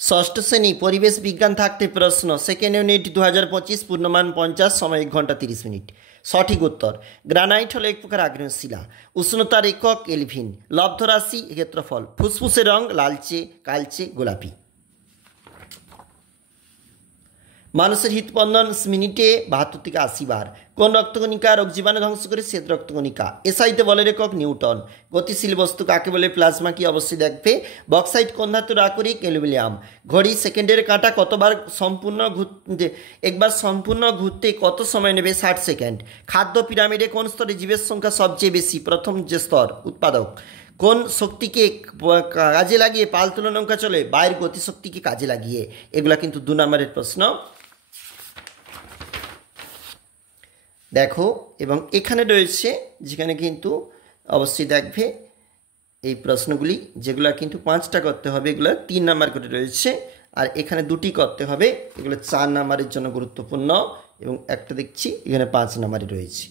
ষষ্ঠ শ্রেণী পরিবেশ বিজ্ঞান থাকতে প্রশ্ন সেকেন্ড ইউনিট 2025 পূর্ণমান 50 সময় 1 ঘন্টা 30 মিনিট। সঠিক উত্তর গ্রানাইট হলো এক প্রকার আগ্নেয় শিলা। উষ্ণতার একক কেলভিন। লব্ধ রাশি ক্ষেত্রফল। ফুসফুসের রং লালচে কালচে গোলাপি। মানুষের হৃৎস্পন্দন মিনিটে 72 থেকে 80 বার। কোন রক্তকণিকা রোগ জীবাণু ধ্বংস করে শ্বেত রক্তকণিকা। এসআইতে বলের একক নিউটন। গতিশীল বস্তু কাকে বলে প্লাজমা কি অবশ্যই দেখবে। বক্সাইট কোন ধাতুর আকরিক অ্যালুমিনিয়াম। ঘড়ি সেকেন্ডের কাঁটা কতবার সম্পূর্ণ একবার সম্পূর্ণ ঘুরতে কত সময় নেবে 60 সেকেন্ড। খাদ্য পিরামিডে কোন স্তরে জীবের সংখ্যা সবচেয়ে বেশি। প্রথম যে স্তর উৎপাদক। কোন শক্তিকে কাজে লাগিয়ে পালতোলা নৌকা চলে। বায়ুর গতিশক্তিকে কাজে লাগিয়ে। এগুলা কিন্তু 2 নম্বরের প্রশ্ন। দেখো এবং এখানে রয়েছে যেখানে কিন্তু অবশ্যই দেখবে এই প্রশ্নগুলি যেগুলো কিন্তু 5টা করতে হবে, এগুলো 3 নাম্বার করে রয়েছে, আর এখানে 2টি করতে হবে, এগুলো 4 নাম্বারের জন্য গুরুত্বপূর্ণ এবং একটা দেখছি এখানে 5 নাম্বারে রয়েছে।